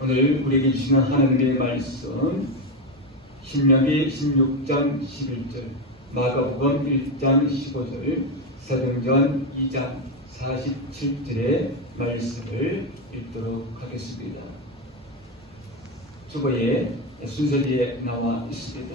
오늘 우리에게 주시는 하나님의 말씀 신명기 16장 11절, 마가복음 1장 15절, 사도행전 2장 47절의 말씀을 읽도록 하겠습니다. 주보에 순서지에 나와 있습니다.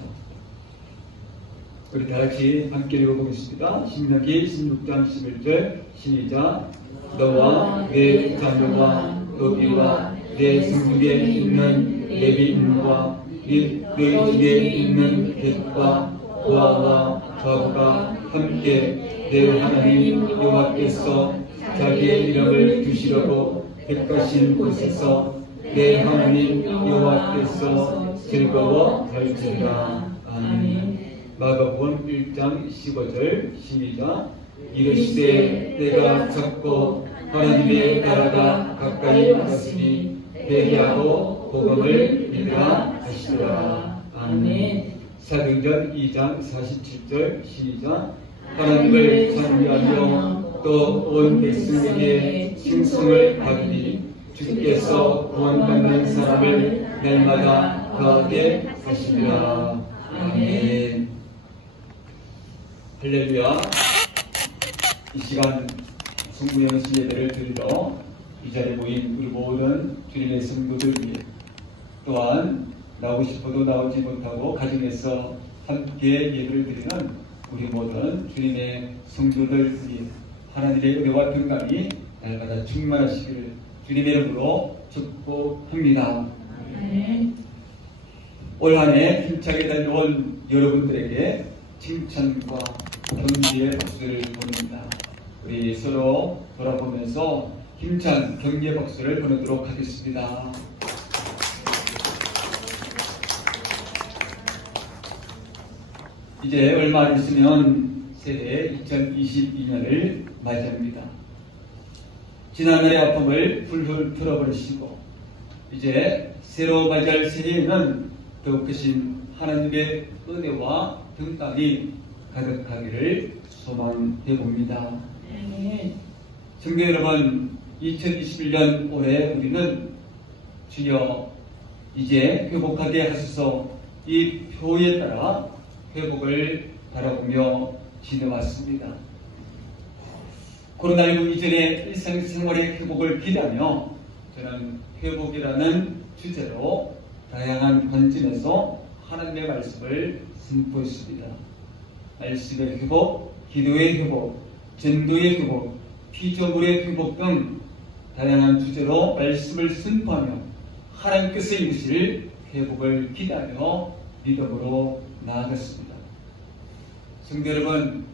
우리 다같이 함께 읽어보겠습니다. 신명기 16장 11절 시작. 너와 내 자녀와 너희와 내 성중에 있는 레위인과 및 너희 집에 있는 객과 고아와 과부가 함께 내 하나님 여호와께서 자기의 이름을 두시려고 택하신 곳에서 내 하나님 여호와께서 즐거워할지니라. 아멘. 마가복음 1장 15절 시작. 이르시되 내가 찾고 하나님의 나라가 가까이 왔으니 회개하고 복음을 믿으라 하시더라. 아멘. 사도행전 2장 47절 시작. 하나님을 찬미하며 또 온 백성에게 칭송을 받으니 주께서 구원받는 사람을 날마다 더하게 하시리라. 아멘. 할렐루야. 이 시간 성부영신 예배를 드리러 이 자리에 모인 우리 모든 주님의 성도들 위해, 또한 나오고 싶어도 나오지 못하고 가정에서 함께 예배를 드리는 우리 모든 주님의 성도들 위해 하나님의 은혜와 평강이 날마다 충만하시기를 주님의 이름으로 축복합니다. 올 한 해 힘차게 달려온 여러분들에게 칭찬과 경지의 박수를 보냅니다. 우리 서로 돌아보면서 힘찬 경지의 박수를 보내도록 하겠습니다. 이제 얼마 안 있으면 새해 2022년을 맞이합니다. 지난해의 아픔을 풀풀 풀어버리시고 이제 새로 맞이할 새해에는 더욱 크신 하나님의 은혜와 평강이 가득하기를 소망해 봅니다. 성도 여러분, 2021년 올해 우리는 주여 이제 회복하게 하소서 이 표에 따라 회복을 바라보며 지내왔습니다. 코로나19 이전의 일상생활의 회복을 기대하며 저는 회복이라는 주제로 다양한 관점에서 하나님의 말씀을 선포했습니다. 말씀의 회복, 기도의 회복, 전도의 회복, 피조물의 회복 등 다양한 주제로 말씀을 선포하며 하나님께서 이루실 회복을 기대하며 믿음으로 나아갔습니다. 성도 여러분,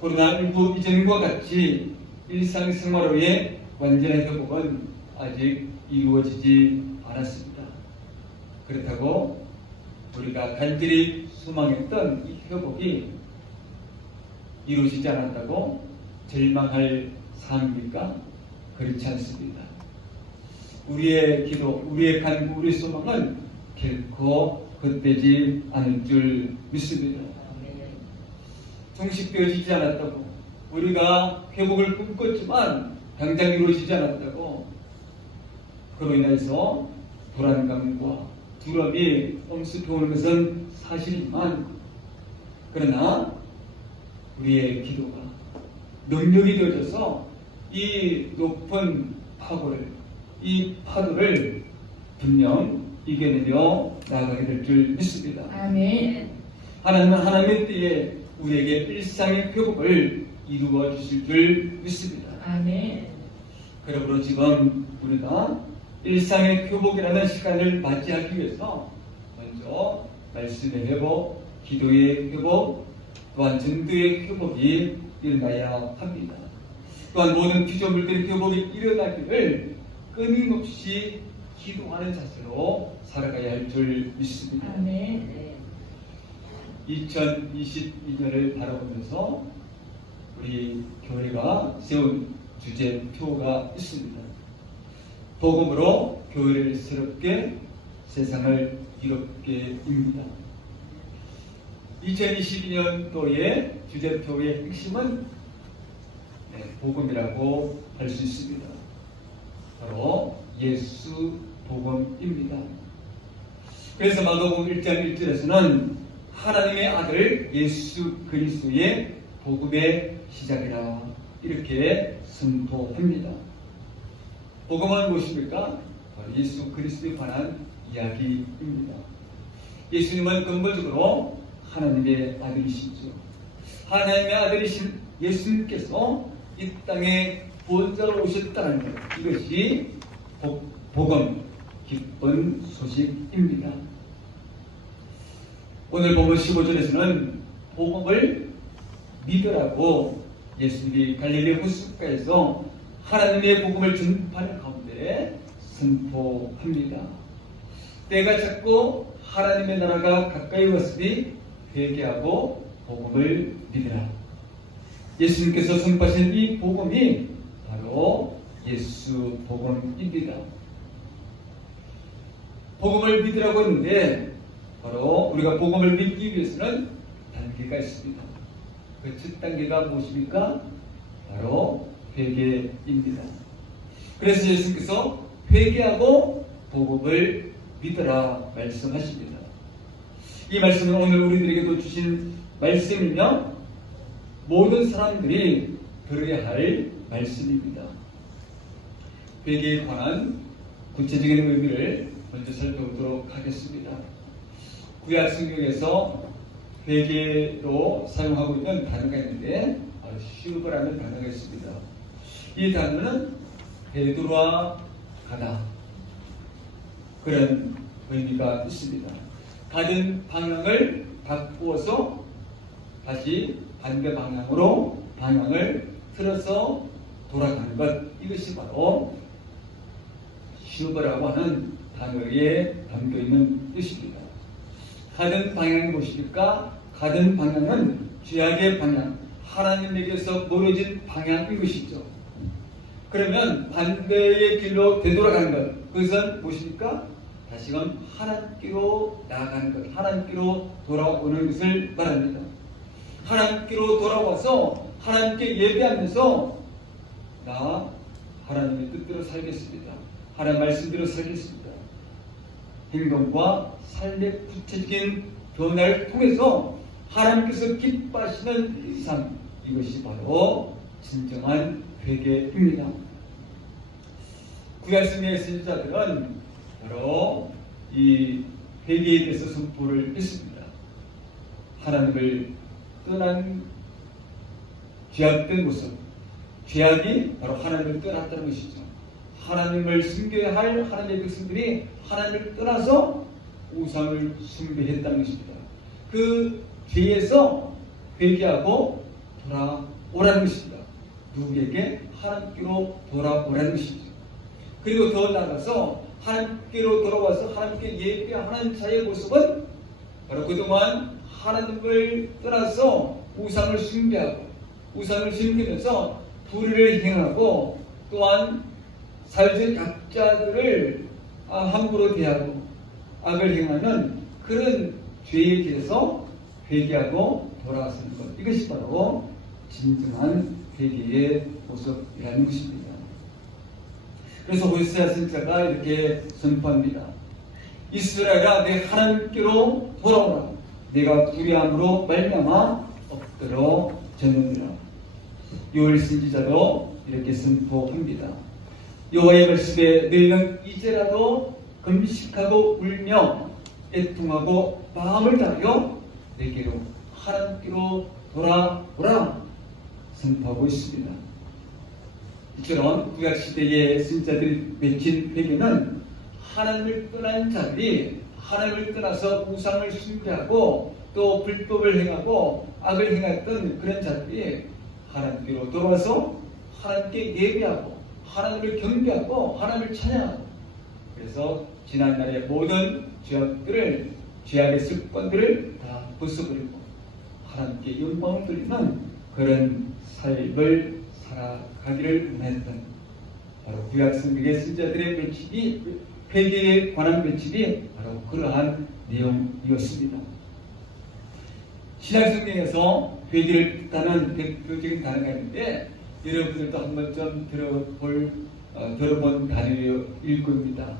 코로나19 이전과 같이 일상생활로의 완전한 회복은 아직 이루어지지 않았습니다. 그렇다고 우리가 간절히 소망했던 이 회복이 이루어지지 않았다고 절망할 사항입니까? 그렇지 않습니다. 우리의 기도, 우리의 간구, 우리의 소망은 결코 헛되지 않을 줄 믿습니다. 종식되어지지 않았다고, 우리가 회복을 꿈꿨지만 당장 이루어지지 않았다고, 그로 인해서 불안감과 두려움이 엄습해오는 것은 사실이지만, 그러나 우리의 기도가 능력이 되어져서 이 높은 파고를, 이 파도를 분명 이겨내려 나아가게 될 줄 믿습니다. 아멘. 하나님은 하나님의 때에 우리에게 일상의 회복을 이루어 주실 줄 믿습니다. 아멘. 그러므로 지금 우리가 일상의 회복이라는 시간을 맞이하기 위해서 먼저 말씀의 회복, 기도의 회복, 또한 전도의 회복이 일어나야 합니다. 또한 모든 피조물들의 회복이 일어나기를 끊임없이 기도하는 자세로 살아가야 할 줄 믿습니다. 아멘. 2022년을 바라보면서 우리 교회가 세운 주제표가 있습니다. 복음으로 교회를 새롭게, 세상을 이롭게입니다. 2022년도의 주제표의 핵심은 복음이라고 할 수 있습니다. 바로 예수 복음입니다. 그래서 마가복음 1장 1절에서는 하나님의 아들 예수 그리스도의 복음의 시작이라 이렇게 선포합니다. 복음은 무엇입니까? 바로 예수 그리스도에 관한 이야기입니다. 예수님은 근본적으로 하나님의 아들이시죠. 하나님의 아들이신 예수님께서 이 땅에 구원자로 오셨다는 것, 이것이 복음, 기쁜 소식입니다. 오늘 본문 15절에서는 복음을 믿으라고 예수님이 갈릴리 호숫가에서 하나님의 복음을 전파하는 가운데 선포합니다. 때가 찼고 하나님의 나라가 가까이 왔으니 회개하고 복음을 믿으라. 예수님께서 선포하신 이 복음이 바로 예수 복음입니다. 복음을 믿으라고 했는데 바로 우리가 복음을 믿기 위해서는 단계가 있습니다. 그 첫 단계가 무엇입니까? 바로 회개입니다. 그래서 예수님께서 회개하고 복음을 믿으라 말씀하십니다. 이 말씀은 오늘 우리들에게도 주신 말씀이며 모든 사람들이 들어야 할 말씀입니다. 회개에 관한 구체적인 의미를 먼저 살펴보도록 하겠습니다. 구약 성경에서 회개로 사용하고 있는 단어가 있는데 바로 슈브라는 단어가 있습니다. 이 단어는 되돌아 가다 그런 의미가 있습니다. 가던 방향을 바꾸어서 다시 반대 방향으로 방향을 틀어서 돌아가는 것, 이것이 바로 슈브라고 하는 단어에 담겨 있는 뜻입니다. 가던 방향이 무엇입니까? 가던 방향은 죄악의 방향, 하나님에게서 멀어진 방향인 것이죠. 그러면 반대의 길로 되돌아가는 것, 그것은 무엇입니까? 다시금 하나님께로 나아가는 것, 하나님께로 돌아오는 것을 말합니다. 하나님께로 돌아와서 하나님께 예배하면서 나 하나님의 뜻대로 살겠습니다. 하나님 말씀대로 살겠습니다. 행동과 삶의 구체적인 변화를 통해서 하나님께서 기뻐하시는 삶, 이것이 바로 진정한 회개입니다. 구약성경의 선지자들은 바로 이 회개에 대해서 선포를 했습니다. 하나님을 떠난 죄악된 모습, 죄악이 바로 하나님을 떠났다는 것이죠. 하나님을 숭배해야 할 하나님의 백성들이 하나님을 떠나서 우상을 숭배했다는 것입니다. 그 죄에서 회개하고 돌아오라는 것입니다. 누구에게? 하나님께로 돌아오라는 것이죠. 그리고 더 나아가서 하나님께로 돌아와서 하나님께 예배하는 자의 모습은 바로 그동안 하나님을 떠나서 우상을 숭배하고 우상을 섬기면서 불의를 행하고 또한 사회적 약자들을 함부로 대하고 악을 행하는 그런 죄에 대해서 회개하고 돌아서는 것, 이것이 바로 진정한 회개의 모습이라는 것입니다. 그래서 호세아 선지자가 이렇게 선포합니다. 이스라엘아, 내 하나님께로 돌아오라. 내가 불의함으로 말미암아 엎드려 졌느니라. 요엘 선지자도 이렇게 선포합니다. 여호와의 말씀에 너희는 이제라도 금식하고 울며 애통하고 마음을 다하여 내게로 하나님께로 돌아오라 선포하고 있습니다. 이처럼 구약시대의 선지자들이 맺힌 회개는 하나님을 떠난 자들이 하나님을 떠나서 우상을 숭배하고 또 불법을 행하고 악을 행했던 그런 자들이 하나님께로 돌아와서 하나님께 예배하고 하나님을 경배하고 하나님을 찬양하고, 그래서 지난날의 모든 죄악의 습관들을 다 벗어버리고 하나님께 영광을 돌리는 그런 삶을 살아가기를 원했던 바로 구약 성경의 선지자들의 외침이, 회개에 관한 외침이 바로 그러한 내용이었습니다. 신약 성경에서 회개를 뜻하는 대표적인 단어가 있는데 여러분들도 한번 좀 들어본 단어일 겁니다.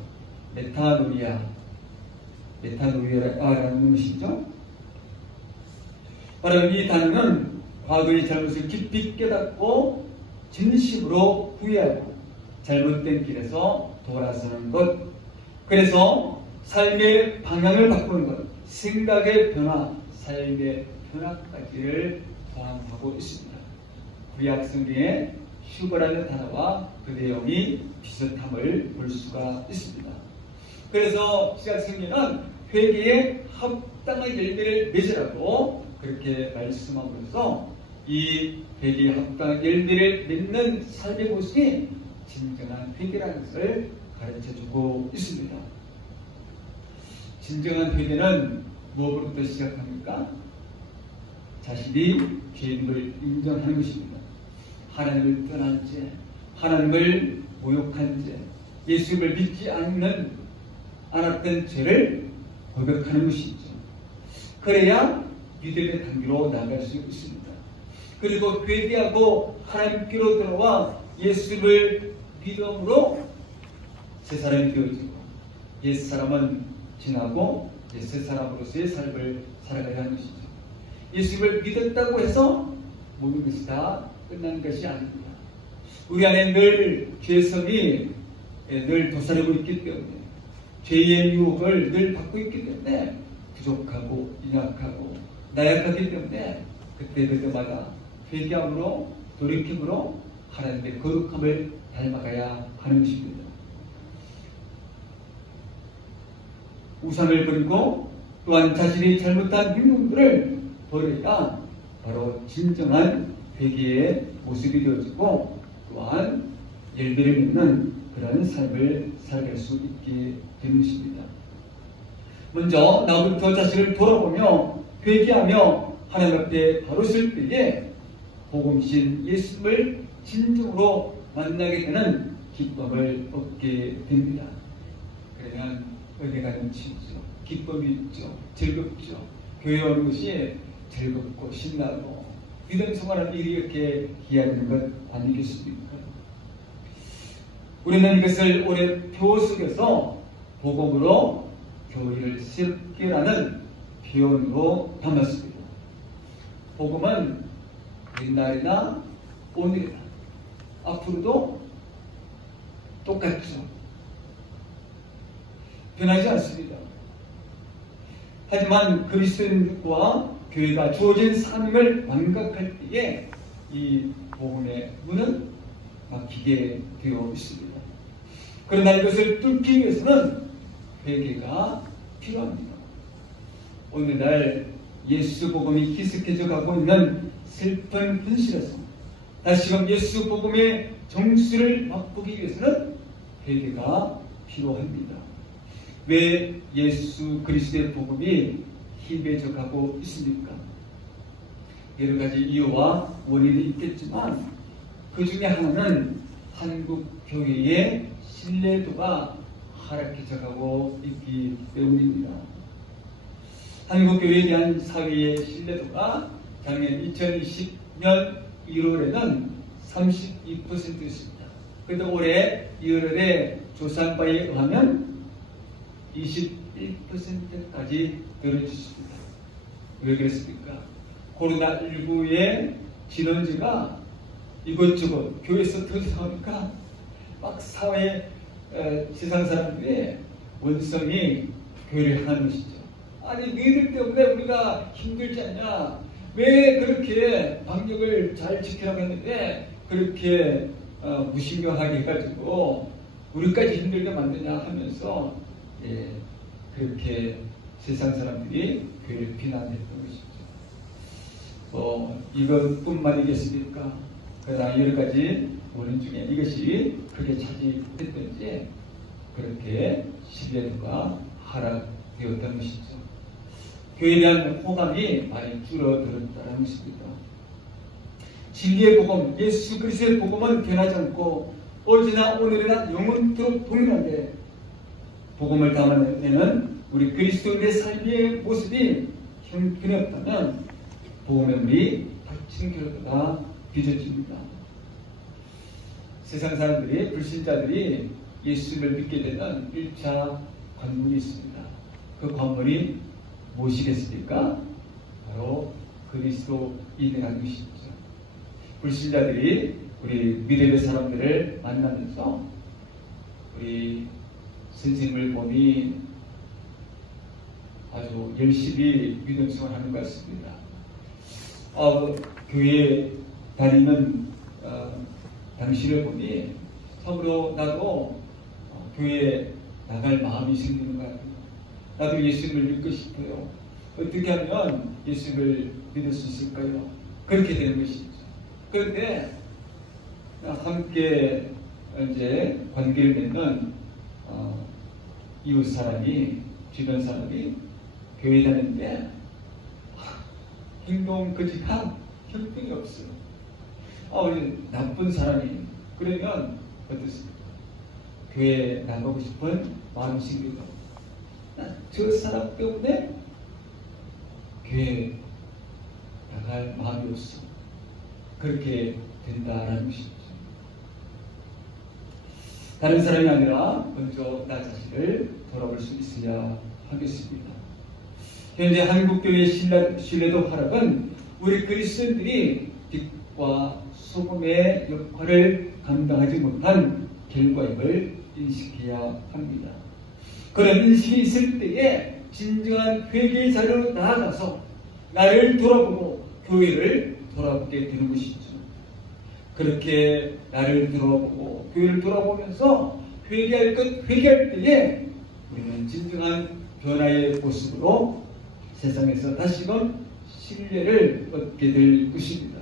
메타노이아라는 것이죠. 바로 이 단어는 과거의 잘못을 깊이 깨닫고 진심으로 후회하고 잘못된 길에서 돌아서는 것, 그래서 삶의 방향을 바꾸는 것, 생각의 변화, 삶의 변화까지를 포함하고 있습니다. 구약 성경에 휴거라는 단어와 그 내용이 비슷함을 볼 수가 있습니다. 그래서 신약 성경은 회개에 합당한 열매를 맺으라고 그렇게 말씀함으로써 이 회개에 합당한 열매를 맺는 삶의 모습이 진정한 회개라는 것을 가르쳐주고 있습니다. 진정한 회개는 무엇부터 시작합니까? 자신이 죄인을 인정하는 것입니다. 하나님을 떠난 죄, 하나님을 모욕한 죄, 예수를 믿지 않았던 죄를 고백하는 것이죠. 그래야 믿음의 단계로 나아갈 수 있습니다. 그리고 회개하고 하나님께로 들어와 예수를 믿음으로 새 사람이 되어지고 옛 사람은 지나고 새 사람으로서의 삶을 살아가야 하는 것이죠. 예수를 믿었다고 해서 모든 것이 다 끝난 것이 아닙니다. 우리 안에 늘 죄성이 늘 도사리고 있기 때문에 죄의 유혹을 늘 받고 있기 때문에 부족하고 연약하고 나약하기 때문에 그때마다 회개함으로 돌이킴으로 하나님의 거룩함을 닮아가야 하는 것입니다. 우상을 버리고 또한 자신이 잘못한 행동들을 버려야 바로 진정한 회개의 모습이 되어지고 또한 열매를 맺는 그런 삶을 살아갈 수 있게 되는 것입니다. 먼저 나부터 자신을 돌아보며 회개하며 하나님 앞에 바로 설 때에 복음신 예수님을 진정으로 만나게 되는 기쁨을 얻게 됩니다. 그러면 어디가 넘치죠? 기쁨이 있죠. 즐겁죠. 교회 오는 것이 즐겁고 신나고 믿음 생활하는 일이 이렇게 기약하는 것 아니겠습니까? 우리는 이것을 오랜 표 속에서 복음으로 교회를 새롭게라는 표현으로 담았습니다. 복음은 옛날이나 오늘이나 앞으로도 똑같죠. 변하지 않습니다. 하지만 그리스도인과 교회가 주어진 사명을 완각할 때에 이 복음의 문은 막히게 되어 있습니다. 그러나 이것을 뚫기 위해서는 회개가 필요합니다. 오늘날 예수 복음이 희석해져 가고 있는 슬픈 현실에서 다시금 예수 복음의 정수를 맛보기 위해서는 회개가 필요합니다. 왜 예수 그리스도의 복음이 희미해져 가고 있습니까? 여러 가지 이유와 원인이 있겠지만 그 중에 하나는 한국 교회의 신뢰도가 하락해져 가고 있기 때문입니다. 한국 교회에 대한 사회의 신뢰도가 작년 2020년 1월에는 32%였습니다. 그런데 올해 2월에 조사한 바에 의하면 21%까지 늘어졌습니다. 왜 그랬습니까? 코로나19의 진원지가 이것저것 교회에서 터져나오니까 막 사회 세상 사람들의 원성이 교회를 향하는 것이죠. 아니 너희들 때문에 우리가 힘들지 않냐? 왜 그렇게 방역을 잘 지키라고 했는데 그렇게 무신경하게 해가지고 우리까지 힘들게 만드냐 하면서 그렇게 세상 사람들이 교회를 비난했던 것이죠. 이것뿐만이겠습니까? 그러나 여러 가지 원인 중에 이것이 크게 차지했던지 그렇게 신뢰도가 하락되었던 것이죠. 교회에 대한 호감이 많이 줄어들었다는 것입니다. 진리의 복음, 예수 그리스도의 복음은 변하지 않고 어제나 오늘이나 영원토록 동일한데 복음을 담아내는 우리 그리스도인의 삶의 모습이 형편없다면 복음의 물이 닥친 결과가 빚어집니다. 세상 사람들이 불신자들이 예수를 믿게 되는 1차 관문이 있습니다. 그 관문이 무엇이겠습니까? 바로 그리스도인이라는 것이죠. 불신자들이 우리 믿음의 사람들을 만나면서 우리 선생님을 보니 아주 열심히 믿음 생활하는 것 같습니다. 교회에 다니는 당신을 보니 참으로 나도 교회에 나갈 마음이 생기는 것 같아요. 나도 예수님을 믿고 싶어요. 어떻게 하면 예수님을 믿을 수 있을까요? 그렇게 되는 것이죠. 그런데 함께 이제 관계를 맺는 이웃 사람이, 주변 사람이 교회 다니는데 행동 거지가 형편이 없어요. 나쁜 사람이 그러면 어떻습니까? 교회에 나가고 싶은 마음이 생기고, 저 사람 때문에 교회에 나갈 마음이 없어. 그렇게 된다라는 것이죠. 다른 사람이 아니라 먼저 나 자신을 돌아볼 수 있어야 하겠습니다. 현재 한국교회의 신뢰도 하락은 우리 그리스도인들이 빛과 소금의 역할을 감당하지 못한 결과임을 인식해야 합니다. 그런 인식이 있을 때에 진정한 회개의 자리로 나아가서 나를 돌아보고 교회를 돌아보게 되는 것이죠. 그렇게 나를 돌아보고 교회를 돌아보면서 회개할 것 회개할 때에 우리는 진정한 변화의 모습으로 세상에서 다시금 신뢰를 얻게 될 것입니다.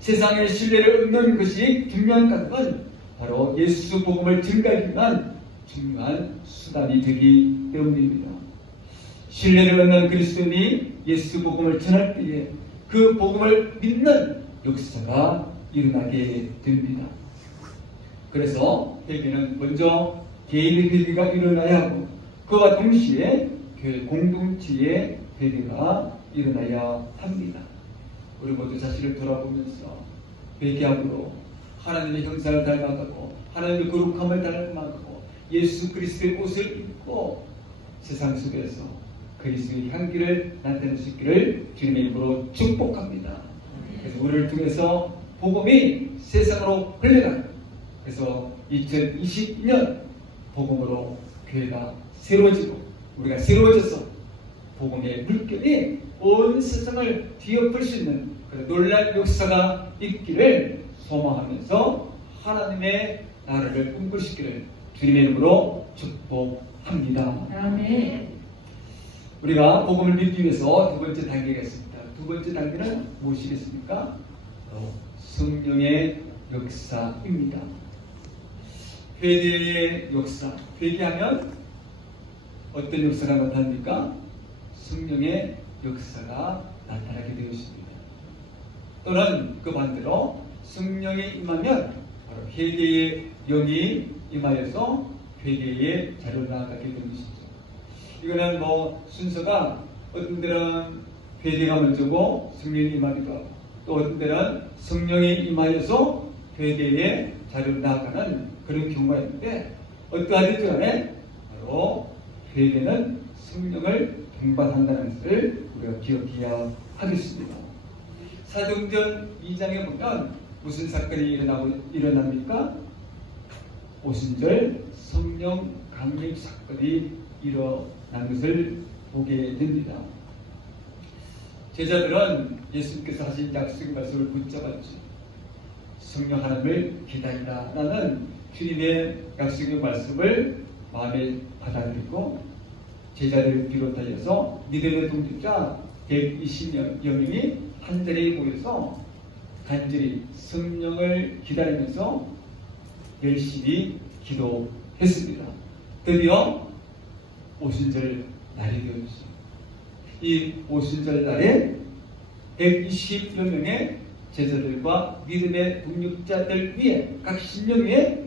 세상의 신뢰를 얻는 것이 중요한 것은 바로 예수 복음을 증가하기 위한 중요한 수단이 되기 때문입니다. 신뢰를 얻는 그리스도인이 예수 복음을 전할 때에 그 복음을 믿는 역사가 일어나게 됩니다. 그래서 회개는 먼저 개인의 회개가 일어나야 하고, 그와 동시에 교회 공동체의 회개가 일어나야 합니다. 우리 모두 자신을 돌아보면서 회개함으로 하나님의 형상을 닮아가고 하나님의 거룩함을 닮아가고 예수 그리스도의 옷을 입고 세상 속에서 그리스도의 향기를 나타낼 수 있기를 주님의 이름으로 축복합니다. 그래서 우리를 통해서 복음이 세상으로 흘러가는, 그래서 2022년 복음으로 교회가 새로워지고 우리가 새로워져서 복음의 물결이 온 세상을 뒤엎을 수 있는 그런 놀라운 역사가 있기를 소망하면서 하나님의 나라를 꿈꾸시기를 주님의 이름으로 축복합니다. 아멘. 우리가 복음을 믿기 위해서 두 번째 단계가 있습니다. 두 번째 단계는 무엇이겠습니까? 성령의 역사입니다. 회개의 역사. 회개하면 어떤 역사가 나타납니까? 성령의 역사가 나타나게 되었습니다. 또는 그 반대로 성령이 임하면 바로 회개의 영이 임하여서 회개의 자리로 나아가게 되는 것이죠. 이거는 순서가 어떤 때는 회개가 먼저고 성령이 임하기도 하고, 또 어떤 때는 성령이 임하여서 회개의 자리로 나아가는 그런 경우가 있는데, 어떠하든지 간에 바로 회개는 성령을 동반한다는 것을 우리가 기억해야 하겠습니다. 사도행전 2장에 보면 무슨 사건이 일어납니까? 오순절 성령 강림 사건이 일어난 것을 보게 됩니다. 제자들은 예수님께서 하신 약속의 말씀을 붙잡았죠. 성령 하나님을 기다리라 라는 주님의 약속의 말씀을 마음에 받아들이고, 제자들을 비롯하여서 믿음의 동역자 120여 명이 한자리에 모여서 간절히 성령을 기다리면서 열심히 기도했습니다. 드디어 오순절 날이 되었죠. 이 오순절 날에 120여 명의 제자들과 믿음의 동역자들 위에, 각 신령 위에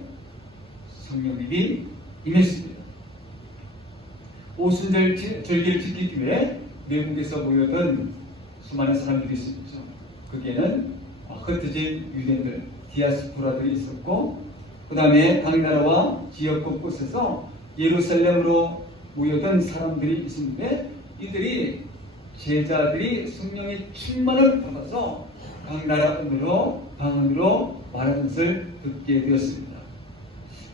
성령님이 임했습니다. 오순절 절기를 지키기 위해 외국에서 모여든 수많은 사람들이 있었죠. 거기에는 흩어진 유대인들, 디아스포라들이 있었고, 그 다음에 각 나라와 지역 곳곳에서 예루살렘으로 모여든 사람들이 있었는데 이들이 제자들이 성령의 충만을 받아서 각 나라 언어로 방언으로 말하는 것을 듣게 되었습니다.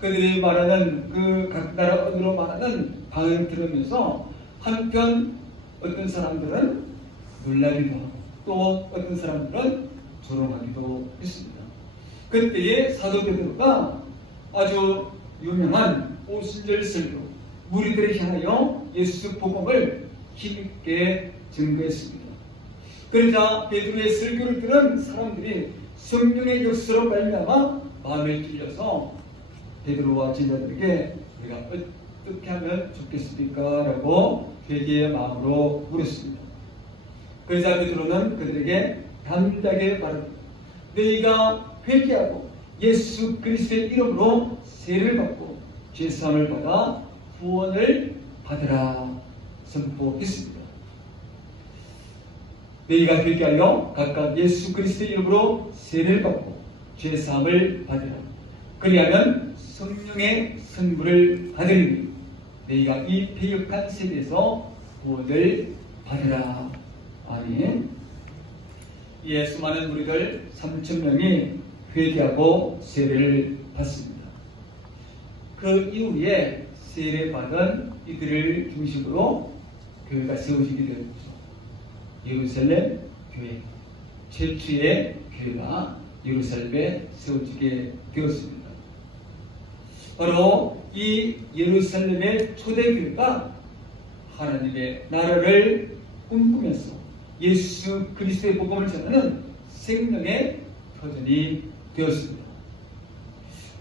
그들이 말하는 그 각 나라 언어로 말하는 방언을 들으면서 한편 어떤 사람들은 놀라기도 하고 또 어떤 사람들은 조롱하기도 했습니다. 그때에 사도 베드로가 아주 유명한 오순절 설교 무리들을 향하여 예수 복음을 힘있게 증거했습니다. 그러자 베드로의 설교를 들은 사람들이 성령의 역사로 말미암아 마음을 찔려서 베드로와 제자들에게 우리가 어떻게 하면 좋겠습니까? 라고 회개의 마음으로 물었습니다. 그러자 베드로는 그들에게 담대하게 말합니다. 너희가 회개하고 예수 그리스도의 이름으로 세례를 받고 죄사함을 받아 구원을 받으라 선포했습니다. 너희가 회개하여 각각 예수 그리스도의 이름으로 세례를 받고 죄사함을 받으라. 그리하면 성령의 선물을 받으리니 너희가 이 패역한 세대에서 구원을 받으라. 아멘. 이에 수많은 무리들 3,000명이 회개하고 세례를 받습니다. 그 이후에 세례받은 이들을 중심으로 교회가 세워지게 되었죠. 예루살렘 교회, 최초의 교회가 예루살렘에 세워지게 되었습니다. 바로 이 예루살렘의 초대교회가 하나님의 나라를 꿈꾸면서 예수 그리스도의 복음을 전하는 생명의 터전이 되었습니다.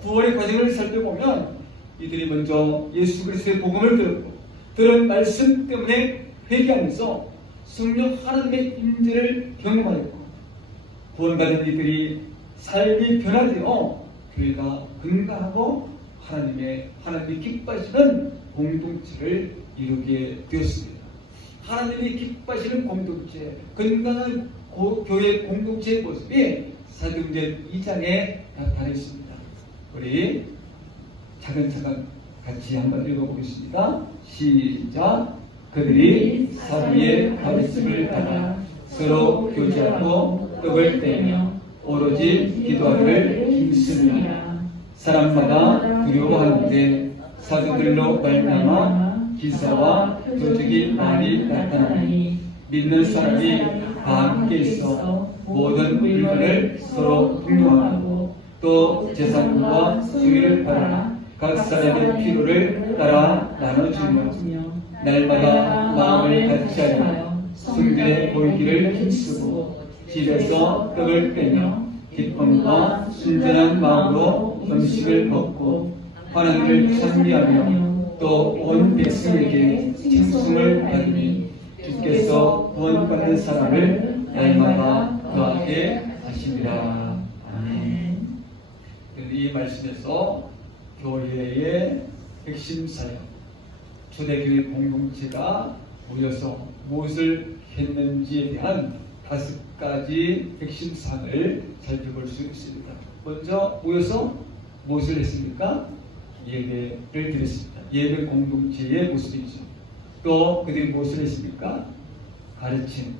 구원의 과정을 살펴보면 이들이 먼저 예수 그리스도의 복음을 들었고 들은 말씀 때문에 회개하면서 성령 하나님의 임재를 경험하였고 구원받은 이들이 삶이 변화되어 교회가 건강하고 하나님이 기뻐하시는 공동체를 이루게 되었습니다. 하나님이 기뻐하시는 공동체, 건강한 교회 공동체의 모습이 사도행전 2장에 나타나 있습니다. 우리 차근차근 같이 한번 읽어보겠습니다. 시작. 그들이 사도의 가르침을 따라 서로 교제하고 떡을 떼며 오로지 기도하기를 힘쓰니라. 사람마다 두려워하는데 사도들로 말미암아 기사와 표적이 많이 나타나니 믿는 사람이 다 함께 있어 모든 물건을 서로 공유하고 또 제사금과 수의를 팔아 각 사람의 필요를 따라 나눠주며 날마다 마음을 같이 하여 성전에 모이기를 힘쓰고 집에서 떡을 떼며 기쁨과 순전한 마음으로 음식을 먹고 하나님을 찬미하며 또 온 백성에게 칭송을 받으니 주께서 구원받는 사람을 날마다 더하게 하시리라. 아멘. 이 말씀에서 교회의 핵심 사역, 초대교회 공동체가 모여서 무엇을 했는지에 대한 5가지 핵심 사항을 살펴볼 수 있습니다. 먼저 모여서 무엇을 했습니까? 예배를 드렸습니다. 예배 공동체의 모습이죠. 또 그들이 무엇을 했습니까? 가르침,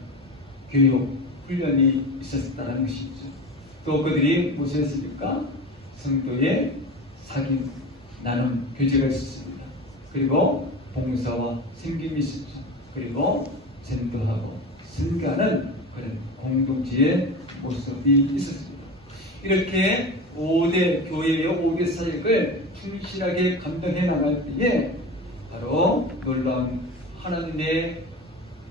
교육, 훈련이 있었다는 것이죠. 또 그들이 무엇을 했습니까? 성도의 사귐, 나눔, 교제가 있었습니다. 그리고 봉사와 섬김이 있었죠. 그리고 전도하고 선교하는 그런 공동체의 모습이 있었습니다. 이렇게 5대 교회의 5대 사역을 충실하게 감당해 나갈 때에 바로 놀라운 하나님의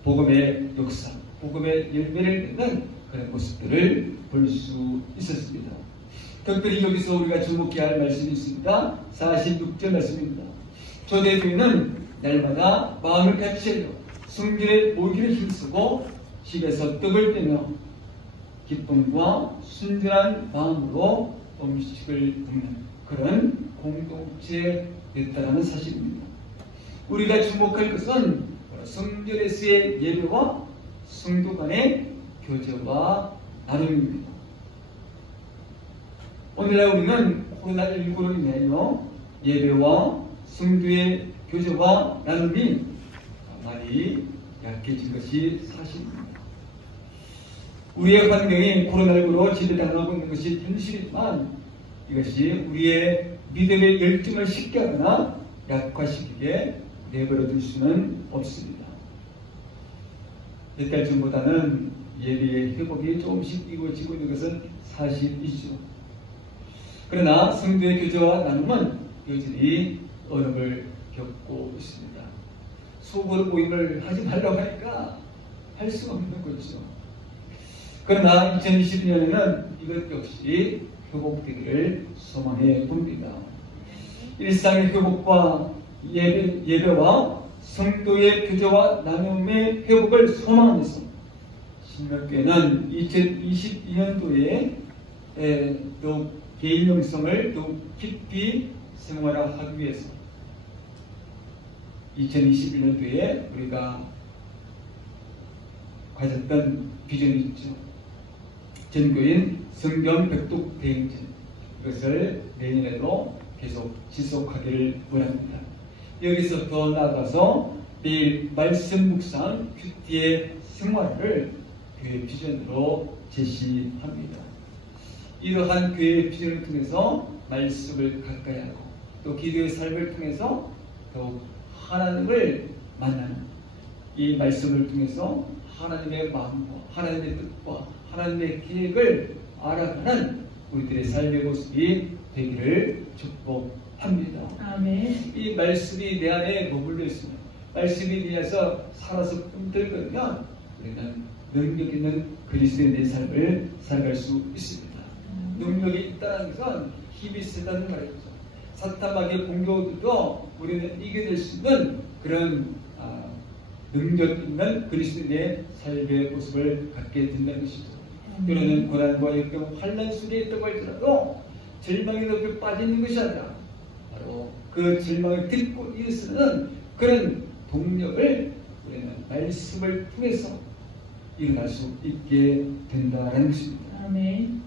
복음의 역사, 복음의 열매를 맺는 그런 모습들을 볼 수 있었습니다. 특별히 여기서 우리가 주목해야 할 말씀이 있습니다. 46절 말씀입니다. 초대교회는 날마다 마음을 같이 하여 성전에 모이기를 힘쓰고 집에서 떡을 떼며 기쁨과 순전한 마음으로 음식을 먹는 그런 공동체였다라는 사실입니다. 우리가 주목할 것은 성전에서의 예배와 성도 간의 교제와 나눔입니다. 오늘날 우리는 코로나19로 인하여 예배와 성도의 교제와 나눔이 많이 약해진 것이 사실입니다. 우리의 환경이 코로나19로 지배당하고 있는 것이 현실이지만 이것이 우리의 믿음의 열정을 식게 하거나 약화시키게 내버려둘 수는 없습니다. 몇 달 전보다는 예배의 회복이 조금씩 이루어지고 있는 것은 사실이죠. 그러나 성도의 교제와 나눔은 여전히 어려움을 겪고 있습니다. 소그룹 모임을 하지 말라고 하니까 할 수가 없는 거죠. 그러나 2022년에는 이것 역시 회복되기를 소망해 봅니다. 일상의 회복과 예배와 성도의 교제와 나눔의 회복을 소망하면서 신명교회는 2022년도에 또 개인 영성을 더 깊이 생활화하기 위해서 2021년도에 우리가 가졌던 비전이 있죠. 전교인 성경 백독 대행진, 이것을 내년에도 계속 지속하기를 원합니다. 여기서 더 나아가서 매일 말씀 묵상 큐티의 생활을 교회 비전으로 제시합니다. 이러한 교회의 비전을 통해서 말씀을 가까이 하고 또 기도의 삶을 통해서 더욱 하나님을 만나는, 이 말씀을 통해서 하나님의 마음과 하나님의 뜻과 하나님의 계획을 알아가는 우리들의 삶의 모습이 되기를 축복합니다. 아멘. 이 말씀이 내 안에 머물러 있으면, 말씀이 내 안에서 살아서 꿈틀거리면 우리는 능력 있는 그리스도의 내 삶을 살아갈 수 있습니다. 능력이 있다는 것은 힘이 세다는 말이죠. 사탄마귀의 공격도 우리는 이겨낼 수 있는 그런 능력 있는 그리스도의 삶의 모습을 갖게 된다는 것이죠. 때로는 고난과 역경, 환난 속에 있다고 할지라도 절망의 늪에 빠지는 것이 아니라 바로 그 절망을 딛고 일어서는 그런 동력을 우리는 말씀을 통해서 일어날 수 있게 된다는 것입니다. 아멘.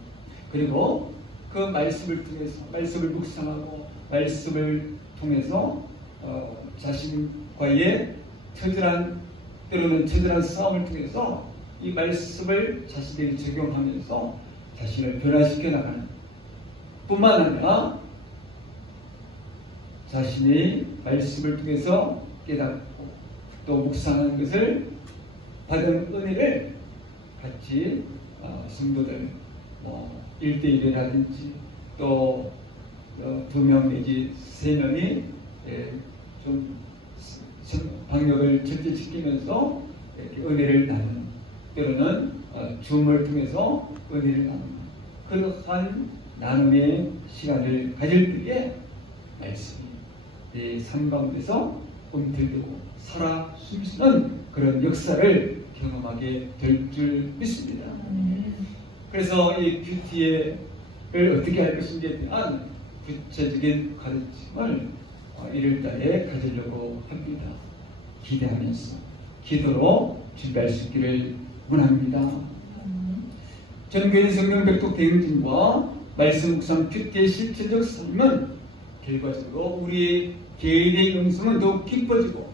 그리고 그 말씀을 통해서, 말씀을 묵상하고 말씀을 통해서 자신과의 때로는 처절한 싸움을 통해서 이 말씀을 자신에게 적용하면서 자신을 변화시켜 나가는 뿐만 아니라 자신의 말씀을 통해서 깨닫고 또 묵상하는 것을 받은 은혜를 같이 성도들 1대1이라든지 또 2명 내지 3명이 좀 방역을 절제시키면서 이렇게 은혜를 나누는, 때로는 줌을 통해서 은혜를 나누는 그러한 나눔의 시간을 가질 때에 말씀이 내 삶 가운데서 움틀대고 살아 숨쉬는 그런 역사를 경험하게 될 줄 믿습니다. 그래서 이 큐티를 어떻게 할 것인지에 대한 구체적인 가르침을 1월달에 가지려고 합니다. 기대하면서 기도로 준비할 수 있기를 원합니다. 전교인 성경 백독 대행진과 말씀 묵상 큐티의 실천적 삶은 결과적으로 우리 개인의 영성은 더욱 깊어지고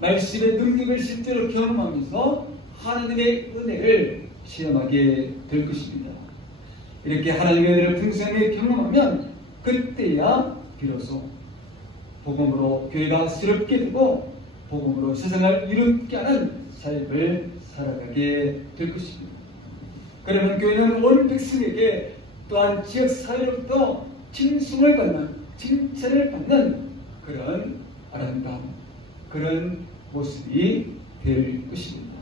말씀의 능력을 실제로 경험하면서 하나님의 은혜를 체험하게 될 것입니다. 이렇게 하나님의 은혜를 풍성하게 경험하면 그때야 비로소 복음으로 교회가 새롭게 되고 복음으로 세상을 이롭게 하는 삶을 살아가게 될 것입니다. 그러면 교회는 온 백성에게 또한 지역 사회로부터 칭송을 받는, 칭찬을 받는 그런 아름다움, 그런 모습이 될 것입니다.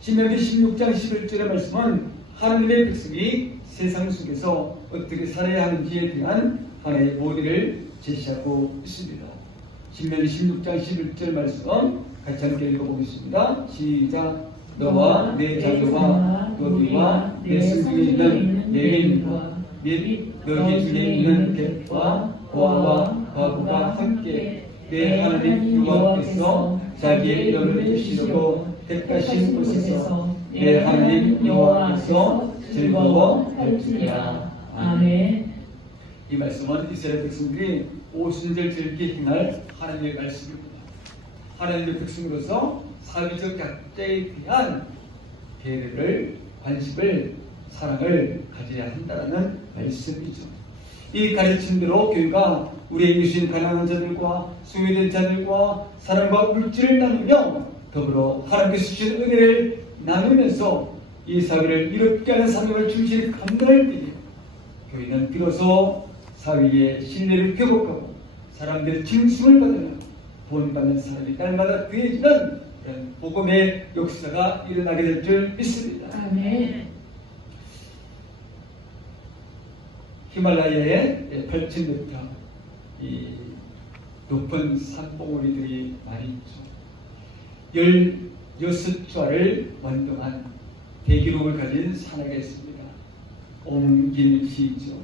신명기 16장 11절의 말씀은 하나님의 백성이 세상 속에서 어떻게 살아야 하는지에 대한 하나의 모델을 제시하고 있습니다. 신명기 16장 11절 말씀 같이 함께 읽어보겠습니다. 시작. 너와 내 자녀와 너희와 내 성중에 있는 레위인과 및 너희 중에 있는 객과 고아와 과부가 함께 내 하나님 여호와께서 자기의 이름을 두시려고 택하신 곳에서 내 하나님 여호와께서 즐거워할지니라. 아멘. 이 말씀은 이스라엘 백성들이 오순절 절기에 행할 하나님의 말씀입니다. 하나님의 백성으로서 사회적 약자에 대한 배려를, 관심을, 사랑을 가져야 한다는 말씀이죠. 이 가르침대로 교회가 우리의 유신 가난한 자들과 소외된 자들과 사랑과 물질을 나누며 더불어 하나님께서 주신 은혜를 나누면서 이 사회를 이롭게 하는 사명을 중심에 감당할 때에 교회는 비로소 사회의 신뢰를 회복하고 사람들의 칭송을 받으며 본받는 사람이 날마다 되어지는 그런 복음의 역사가 일어나게 될 줄 믿습니다. 아멘. 히말라야의 8,000m 이 높은 산봉우리들이 많이 있죠. 16좌를 완동한 대기록을 가진 산하가 있습니다. 옹길시죠.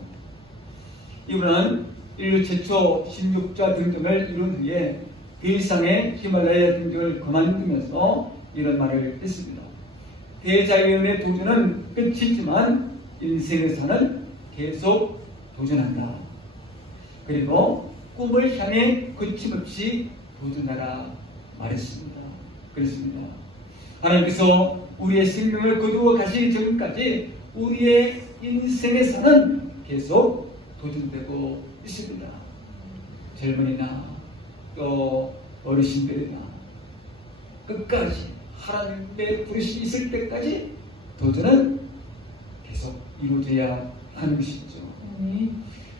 이분은 인류 최초 16좌 등정을 이룬 후에 그 이상의 히말라야 등정을 그만두면서 이런 말을 했습니다. 대자연의 도전은 끝이지만 인생에서는 계속 도전한다. 그리고 꿈을 향해 거침없이 도전하라 말했습니다. 그렇습니다. 하나님께서 우리의 생명을 거두어 가시기 전까지 우리의 인생에서는 계속 도전되고 있습니다. 젊은이나 또 어르신들이나 끝까지 하나님의 부르심이 있을 때까지 도전은 계속 이루어져야 하는 것이죠.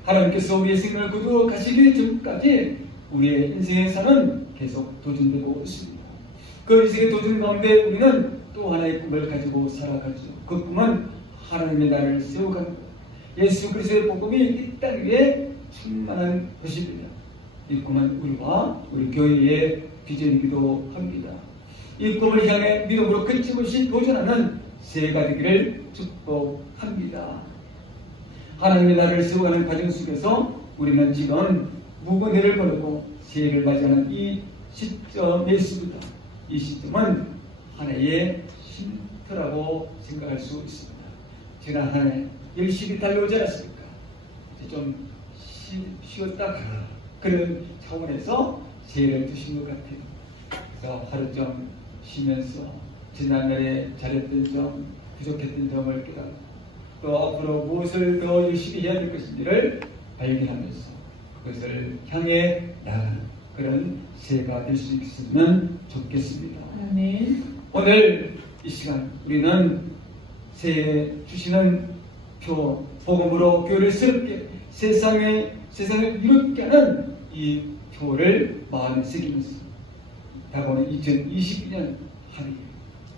하나님께서 우리의 생명을 거두어 가시기 전까지 우리의 인생에서는 계속 도전되고 있습니다. 그 인생의 도전 가운데 우리는 또 하나의 꿈을 가지고 살아가죠. 그 꿈은 하나님의 나라를 세워가는 것. 예수 그리스도의 복음이 이 땅 위에 충만한 것입니다. 이 꿈은 우리와 우리 교회의 비전이기도 합니다. 이 꿈을 향해 믿음으로 끝임없이 도전하는 새해가 되기를 축복합니다. 하나님의 나라를 세워가는 과정 속에서 우리는 지금 무거운 해를 보내고 새해를 맞이하는 이 시점에 있습니다. 이 시점은 하나의 쉼터라고 생각할 수 있습니다. 지난 한 해 열심히 달려오지 않았습니까? 이제 좀 쉬었다 가라. 그런 차원에서 새해를 두신 것 같아요. 그래서 하루 좀 쉬면서 지난날에 잘했던 점, 부족했던 점을 깨닫고 또 앞으로 무엇을 더 열심히 해야 될 것인지를 발견하면서 그것을 향해 나가는 그런 새해가 될 수 있으면 좋겠습니다. 아멘. 오늘 이 시간 우리는 새해 주시는 표, 복음으로 교회를 새롭게 세상을 이롭게 하는 이 표를 마음에 새기면서 다가오는 2022년 하루에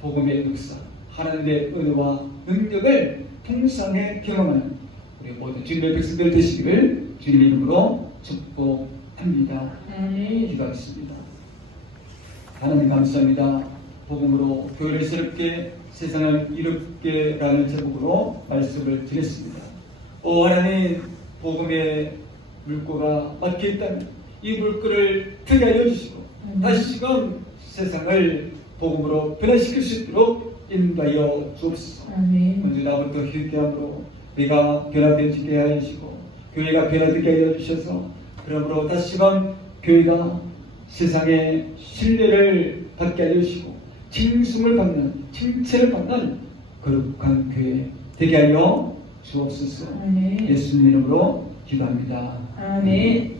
복음의 역사, 하나님의 은혜와 능력을 풍성히 경험하는 우리 모든 주님의 백성들 되시기를 주님의 이름으로 축복합니다. 기도하겠습니다. 하나님 감사합니다. 복음으로 교회를 새롭게 세상을 이롭게 라는 제목으로 말씀을 드렸습니다. 오 하나님, 복음의 물꼬가 막혀있다면 이 물꼬를 트게 하여 주시고 다시금 세상을 복음으로 변화시킬 수 있도록 인도하여 주옵소서. 먼저 나부터 회개함으로 우리가 변화되게 하여 주시고 교회가 변화되게 하여 주셔서 그러므로 다시금 교회가 세상의 신뢰를 받게 하여 주시고 칭송을 받는, 칭찬을 받는 거룩한 교회 되게 하여 주옵소서. 예수님 이름으로 기도합니다. 아멘.